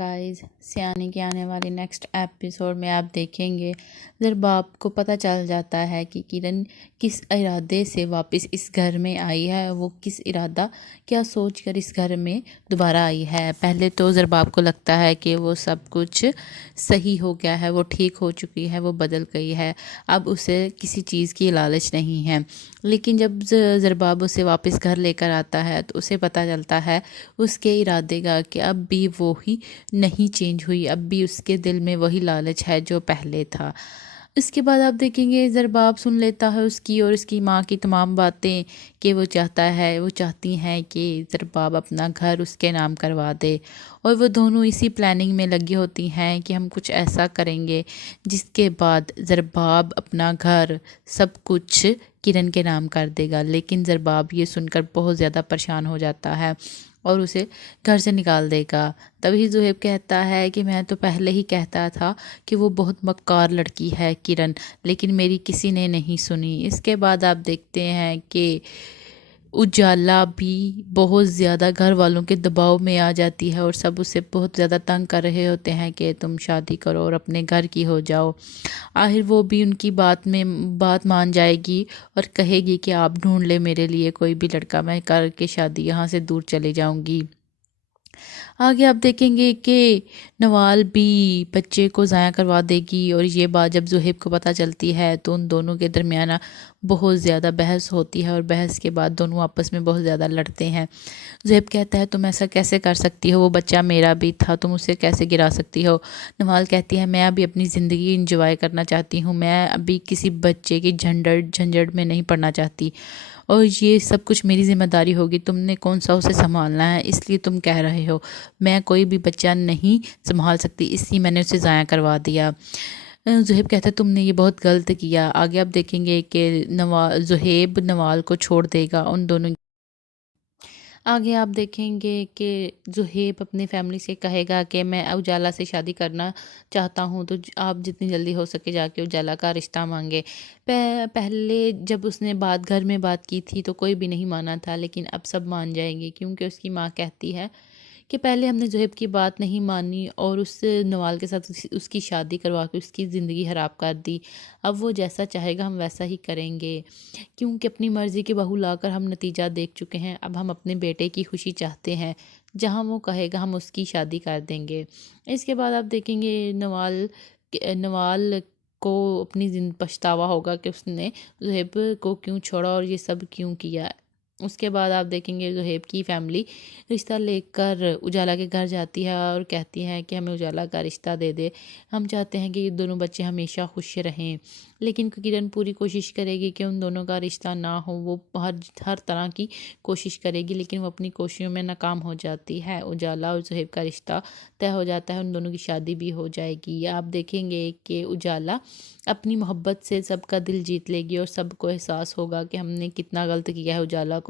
Guys, सियानी के आने वाले नेक्स्ट एपिसोड में आप देखेंगे ज़रबाब को पता चल जाता है कि किरण किस इरादे से वापस इस घर में आई है। वो किस इरादा क्या सोचकर इस घर में दोबारा आई है। पहले तो ज़रबाब को लगता है कि वो सब कुछ सही हो गया है, वो ठीक हो चुकी है, वो बदल गई है, अब उसे किसी चीज़ की लालच नहीं है। लेकिन जब ज़रबाब उसे वापस घर लेकर आता है तो उसे पता चलता है उसके इरादे का कि अब भी वो ही नहीं चेंज हुई, अब भी उसके दिल में वही लालच है जो पहले था। इसके बाद आप देखेंगे ज़रबाब सुन लेता है उसकी और उसकी माँ की तमाम बातें कि वो चाहती हैं कि ज़रबाब अपना घर उसके नाम करवा दे। और वो दोनों इसी प्लानिंग में लगी होती हैं कि हम कुछ ऐसा करेंगे जिसके बाद ज़रबाब अपना घर सब कुछ किरण के नाम कर देगा। लेकिन ज़रबाब ये सुनकर बहुत ज़्यादा परेशान हो जाता है और उसे घर से निकाल देगा। तभी ज़ुहैब कहता है कि मैं तो पहले ही कहता था कि वो बहुत मक्कार लड़की है किरण, लेकिन मेरी किसी ने नहीं सुनी। इसके बाद आप देखते हैं कि उजाला भी बहुत ज़्यादा घर वालों के दबाव में आ जाती है और सब उसे बहुत ज़्यादा तंग कर रहे होते हैं कि तुम शादी करो और अपने घर की हो जाओ। आखिर वो भी उनकी बात मान जाएगी और कहेगी कि आप ढूंढ ले मेरे लिए कोई भी लड़का, मैं करके शादी यहाँ से दूर चले जाऊंगी। आगे आप देखेंगे कि नवाल भी बच्चे को ज़ाया करवा देगी और ये बात जब ज़ुहैब को पता चलती है तो उन दोनों के दरमियान बहुत ज़्यादा बहस होती है और बहस के बाद दोनों आपस में बहुत ज़्यादा लड़ते हैं। ज़ुहैब कहता है तुम ऐसा कैसे कर सकती हो, वो बच्चा मेरा भी था, तुम उसे कैसे गिरा सकती हो। नवाल कहती है मैं अभी अपनी ज़िंदगी इंजॉय करना चाहती हूँ, मैं अभी किसी बच्चे की झंझट में नहीं पड़ना चाहती और ये सब कुछ मेरी ज़िम्मेदारी होगी, तुमने कौन सा उसे संभालना है इसलिए तुम कह रहे हो। मैं कोई भी बच्चा नहीं संभाल सकती, इसलिए मैंने उसे ज़ाया करवा दिया। ज़ुहैब कहता है तुमने ये बहुत गलत किया। आगे आप देखेंगे कि ज़ुहैब नवाल को छोड़ देगा उन दोनों। आगे आप देखेंगे कि ज़ुहैब अपनी फैमिली से कहेगा कि मैं उजाला से शादी करना चाहता हूँ, तो आप जितनी जल्दी हो सके जाके उजाला का रिश्ता मांगे। पहले जब उसने घर में बात की थी तो कोई भी नहीं माना था, लेकिन अब सब मान जाएंगे क्योंकि उसकी माँ कहती है कि पहले हमने ज़ुहैब की बात नहीं मानी और उस नवाल के साथ उसकी शादी करवा के उसकी ज़िंदगी ख़राब कर दी। अब वो जैसा चाहेगा हम वैसा ही करेंगे, क्योंकि अपनी मर्ज़ी की बहू लाकर हम नतीजा देख चुके हैं। अब हम अपने बेटे की खुशी चाहते हैं, जहाँ वो कहेगा हम उसकी शादी कर देंगे। इसके बाद आप देखेंगे नवाल को अपनी पछतावा होगा कि उसने ज़ुहैब को क्यों छोड़ा और ये सब क्यों किया। उसके बाद आप देखेंगे ज़ुहैब की फैमिली रिश्ता लेकर उजाला के घर जाती है और कहती है कि हमें उजाला का रिश्ता दे दे, हम चाहते हैं कि ये दोनों बच्चे हमेशा खुश रहें। लेकिन किरण पूरी कोशिश करेगी कि उन दोनों का रिश्ता ना हो, वो हर तरह की कोशिश करेगी, लेकिन वो अपनी कोशिशों में नाकाम हो जाती है। उजाला और ज़ुहैब का रिश्ता तय हो जाता है, उन दोनों की शादी भी हो जाएगी। आप देखेंगे कि उजाला अपनी मोहब्बत से सबका दिल जीत लेगी और सबको एहसास होगा कि हमने कितना गलत किया है। उजाला को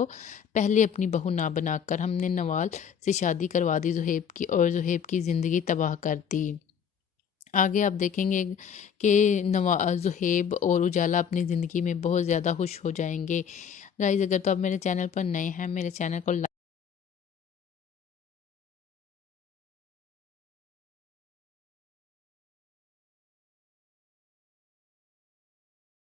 पहले अपनी बहू ना बनाकर हमने नवाल से शादी करवा दी ज़ुहैब की और ज़ुहैब की ज़िंदगी तबाह कर दी। आगे आप देखेंगे कि ज़ुहैब और उजाला अपनी ज़िंदगी में बहुत ज़्यादा खुश हो जाएंगे। गाइज़, अगर तो आप मेरे चैनल पर नए हैं, मेरे चैनल को